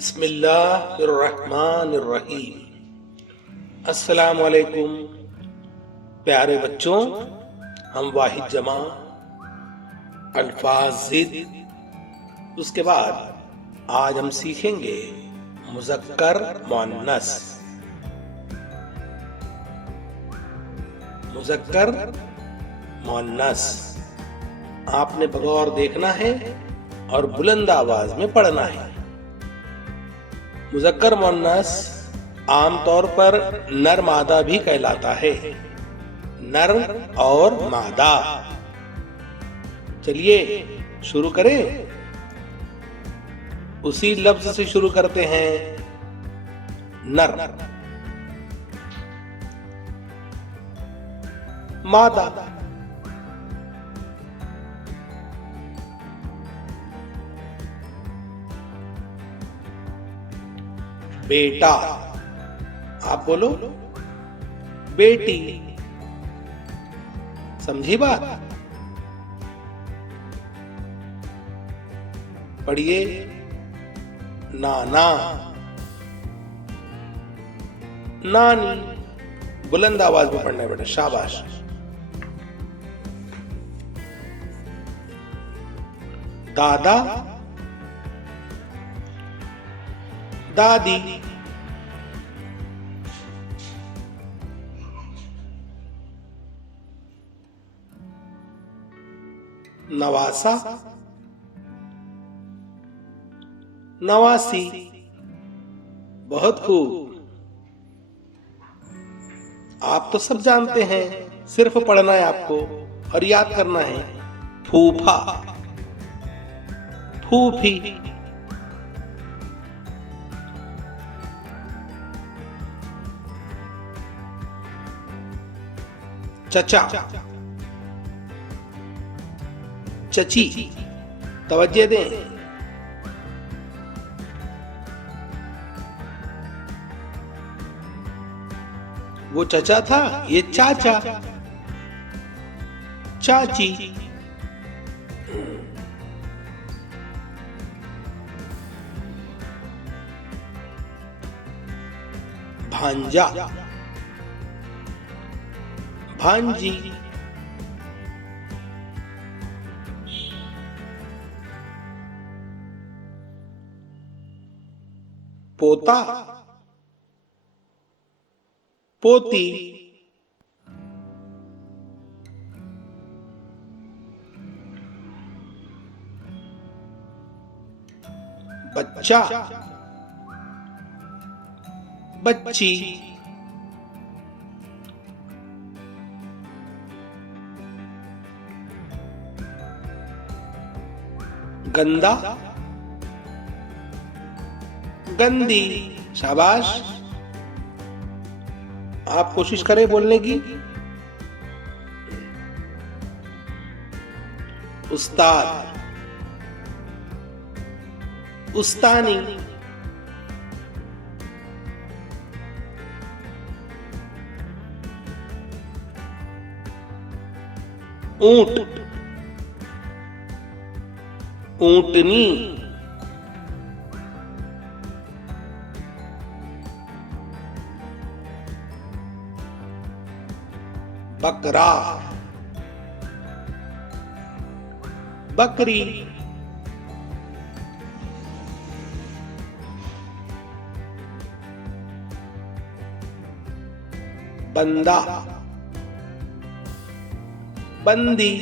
बिस्मिल्लाहिर्रहमानिर्रहीम। अस्सलामु अलैकुम प्यारे बच्चों, हम वाहिद जमा अल्फाज ज़िद, उसके बाद आज हम सीखेंगे मुज़क्कर मुअन्नस। मुज़क्कर मुअन्नस आपने बगौर देखना है और बुलंद आवाज में पढ़ना है। मुज़क्कर मुअन्नस आमतौर पर नर मादा भी कहलाता है। नर और मादा। चलिए शुरू करें। उसी लफ्ज से शुरू करते हैं। नर, मादा, बेटा। आप बोलो बेटी। समझी बात? पढ़िए नाना, नानी। बुलंद आवाज में पढ़ना है बेटा, शाबाश। दादा, दादी। नवासा, नवासी। बहुत खूब। आप तो सब जानते हैं, सिर्फ पढ़ना है आपको और याद करना है। फूफा, फूफी। चचा, चची। तवज्जो दें। वो चचा था, ये चाचा, चाची। भांजा, भांजी। पोता, पोती। बच्चा, बच्ची। गंदा, गंदी। शाबाश। आप कोशिश करें बोलने की। उस्ताद, उस्तानी। ऊंट, ऊंटनी। बकरा, बकरी। बंदा, बंदी।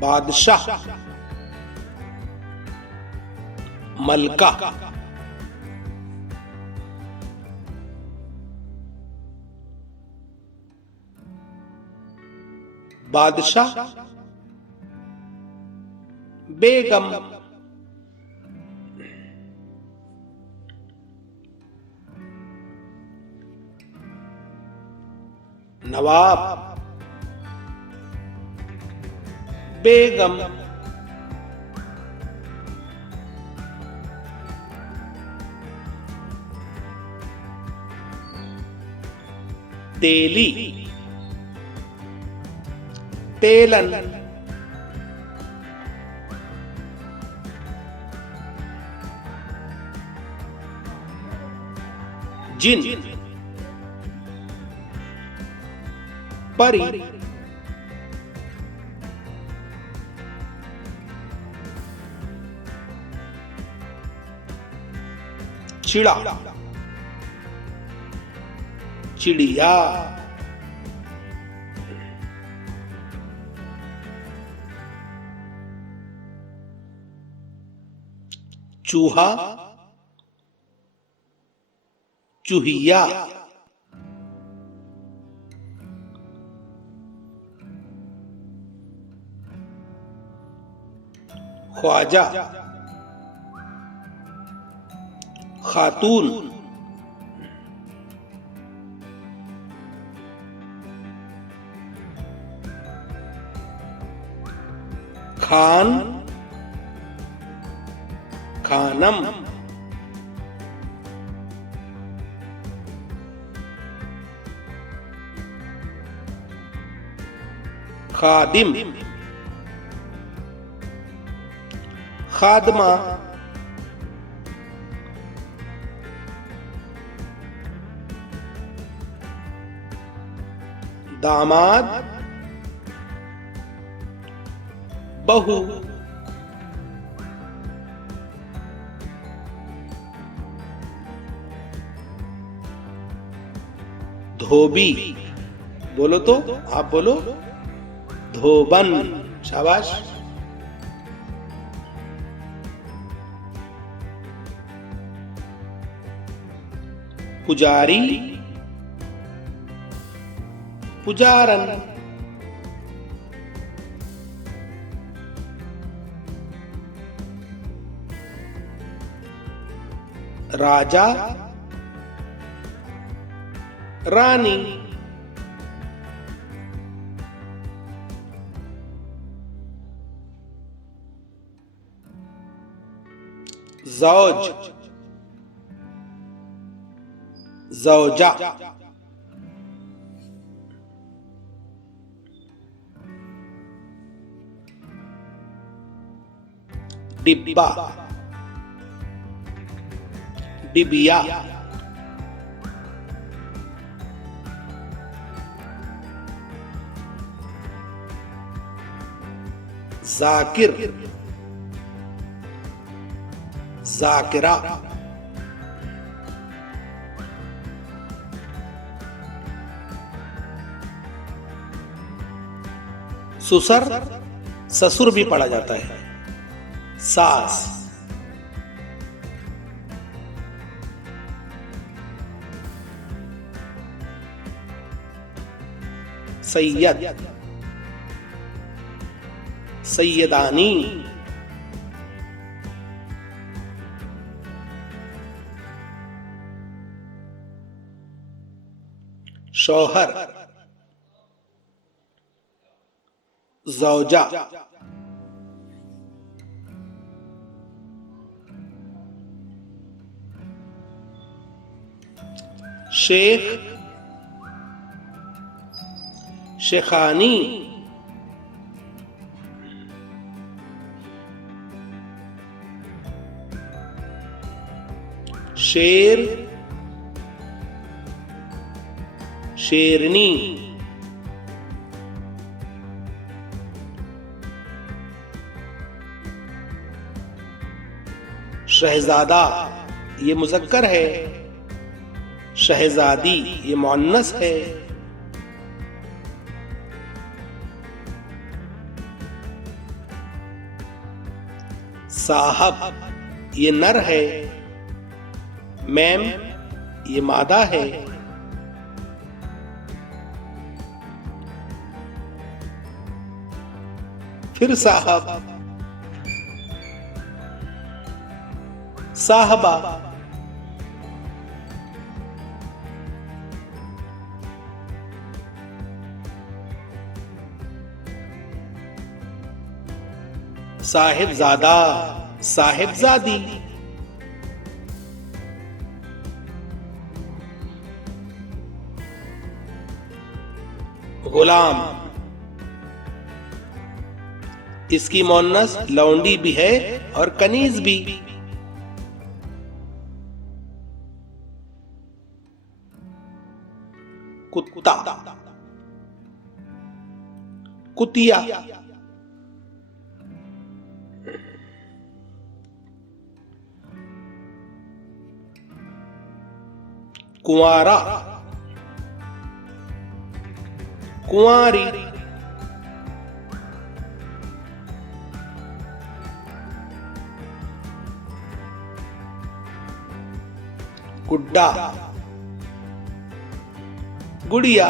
बादशाह, मलका। बादशाह, बेगम। नवाब, बेगम। तेली, तेलन, जिन, परी, चिड़ा, चिड़िया, चूहा, चूहिया, ख्वाजा, खातून, खान, खानम, खादिम, खादमा, दामाद, बहू, धोबी, बोलो तो, आप बोलो, धोबन, शाबाश। पुजारी, पुजारन, राजा, रानी, ज़ौज, ज़ौजा, डिब्बा, डिबिया, जाकिर, जाकिरा, ससुर, ससुर भी पढ़ा जाता है, सास, सैयद, सैयदानी, शौहर, ज़ौजा, शेख, शेखानी, शेर, शेरनी, शहजादा, ये मुज़क्कर है, शहजादी ये मुअन्नस है, साहब ये नर है, मैम ये मादा है, फिर साहब, साहबा, साहिबजादा, साहिबजादी, गुलाम, इसकी मोन्नस लौंडी भी है और कनीज भी। कुत्ता, कुतिया, कुंवारा, कुंवारी, गुड्डा, गुड़िया,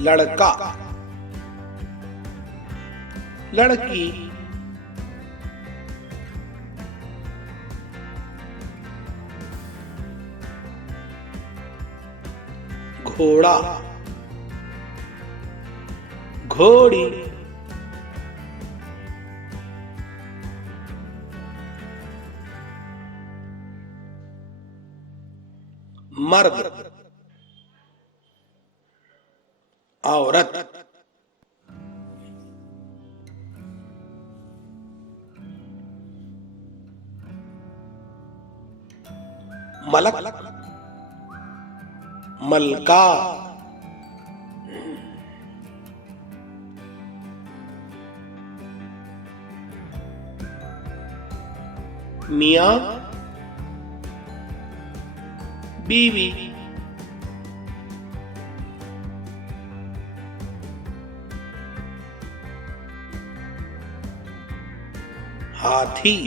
लड़का, लड़की, घोड़ा, घोड़ी, मर्द, औरत, मलक, मलका, मियां, बीवी, हाथी,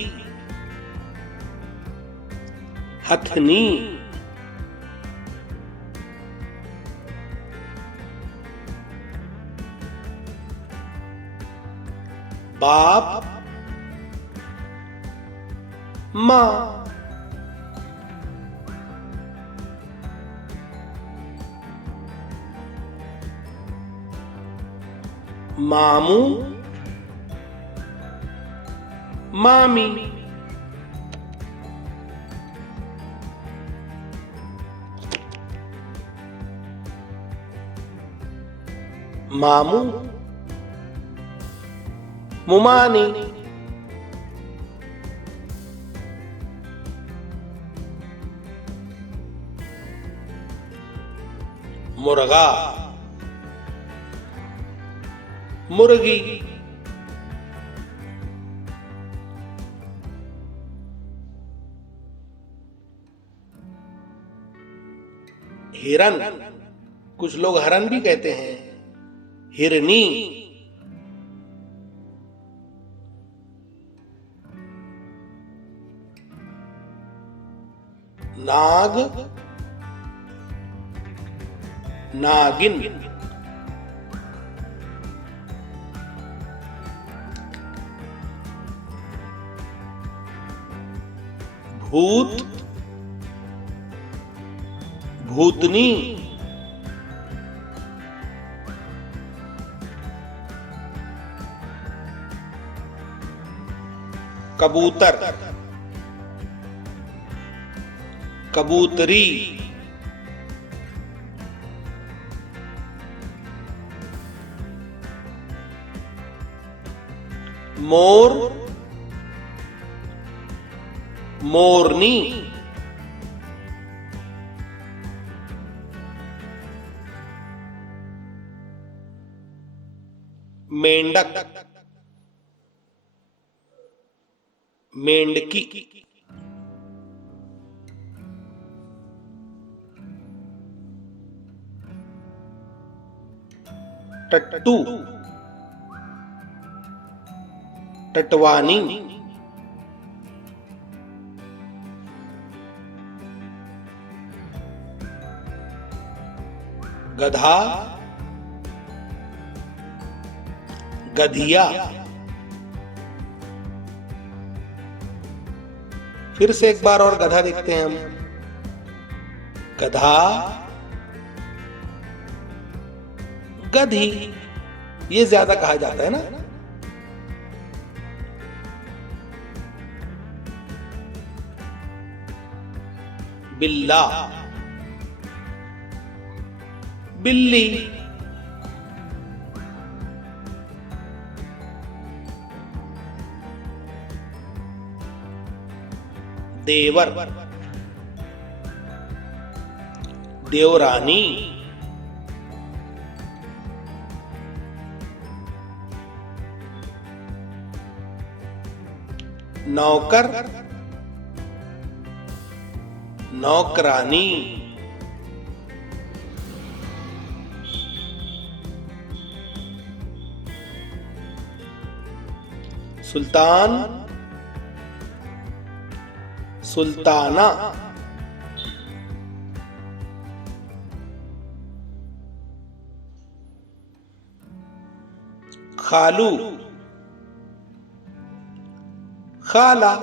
हथनी, बाप, मां, मामू, मामी, मामू, मुमानी, मुर्गा, मुर्गी, हिरन, कुछ लोग हरन भी कहते हैं, हिरनी, नाग, नागिन, भूत, भूतनी, कबूतर, कबूतरी, मोर, मोरनी, मेंढक, मेंढकी, टट्टू, टटवानी, गधा, गधिया। फिर से एक बार और गधा देखते हैं हम। गधा, गधी, ये ज्यादा कहा जाता है ना। बिल्ला, बिल्ली। देवर, देवरानी। नौकर, नौकरानी। सुल्तान, सुल्ताना। खालू, खाला।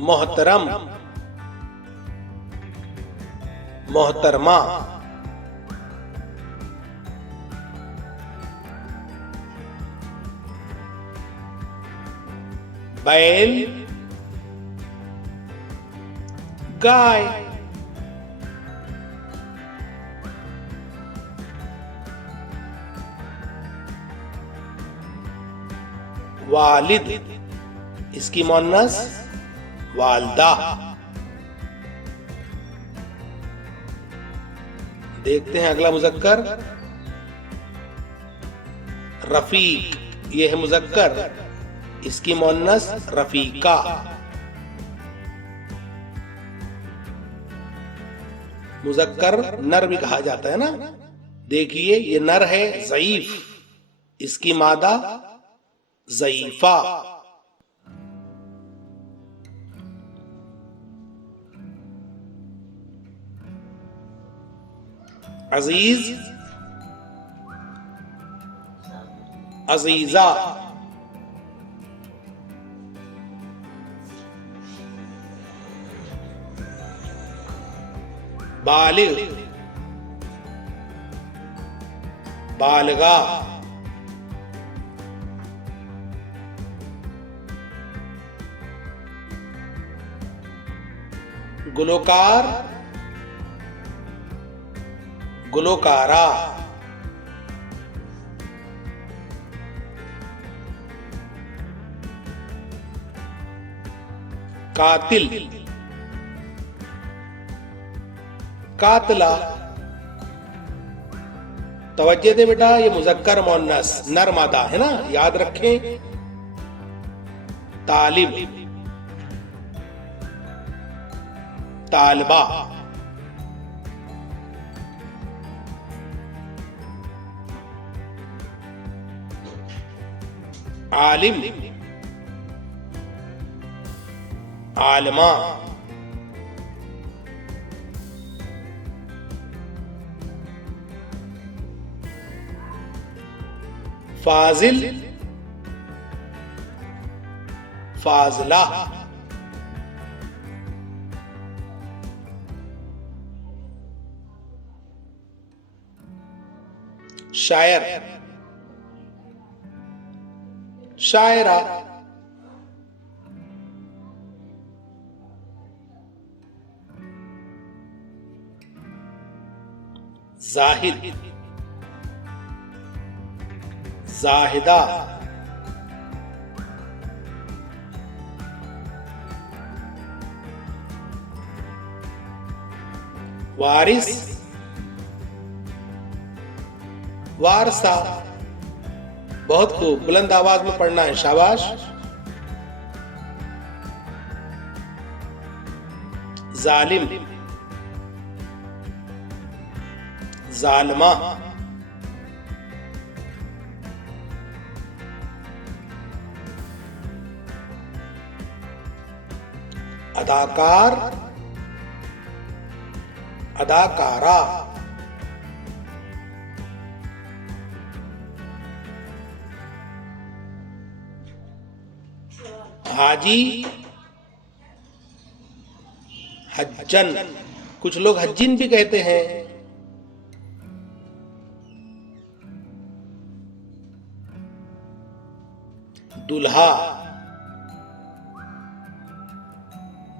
मोहतरम, मोहतरमा। बैल, गाय। वालिद, इसकी मुअन्नस वालदा। देखते हैं अगला मुज़क्कर। रफीक, ये है मुज़क्कर, इसकी मुअन्नस रफीका। मुज़क्कर नर भी कहा जाता है ना। देखिए ये नर है ज़ईफ, इसकी मादा ज़ईफा। अजीज, अजीजा। बालिग, बालगा। गुलकार, गुलकारा। कातिल, कातला। तवज्जो दे बेटा, ये मुज़क्कर मुअन्नस नर मादा है ना, याद रखें। तालिब, तालिबा। आलिम, आलमा। फाजिल, फाजला। शायर, शायरा। जाहिद, जाहिदा। वारिस, वारसा। बहुत खूब, बुलंद आवाज में पढ़ना है, शाबाश। जालिम, जालमा। अदाकार, अदाकारा। हाजी, हज्जन। कुछ लोग हज्जिन भी कहते हैं। दुल्हा,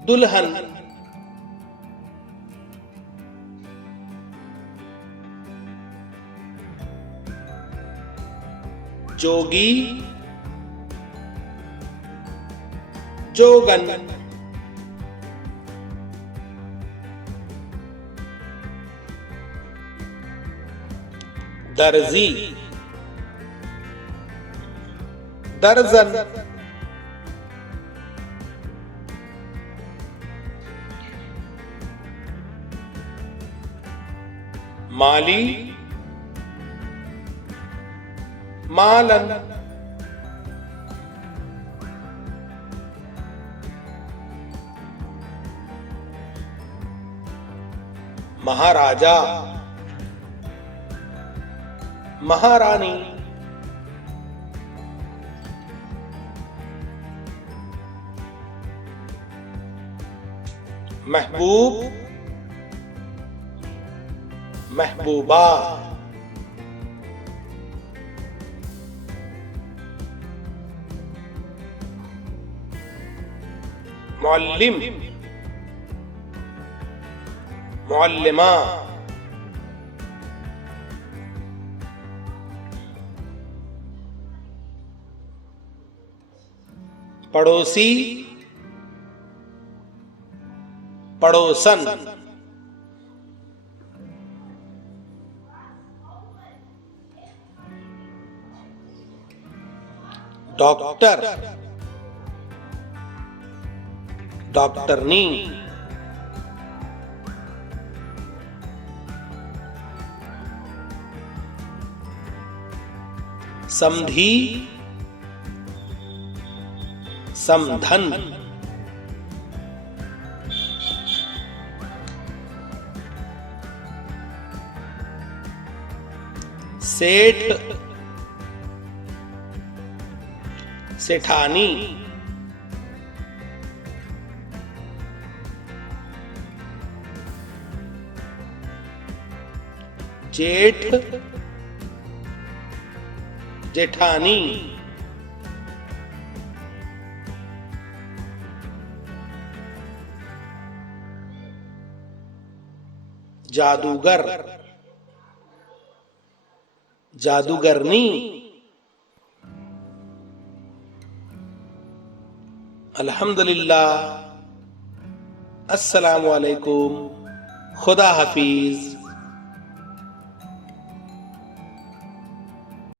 दुल्हन, जोगी, जोगन, दर्जी, दर्जन, माली, मालन, महाराजा, महारानी, महबूब, महबूबा, मुअल्लिम, मुअल्लिमा, पड़ोसी, पड़ोसन, डॉक्टर, डॉक्टरनी, समधी, समधन, सेठ, सेठानी, जेठ, जेठानी, जादूगर, जादूगरनी। अल्हम्दुलिल्लाह। अस्सलामु अलैकुम। खुदा हाफिज।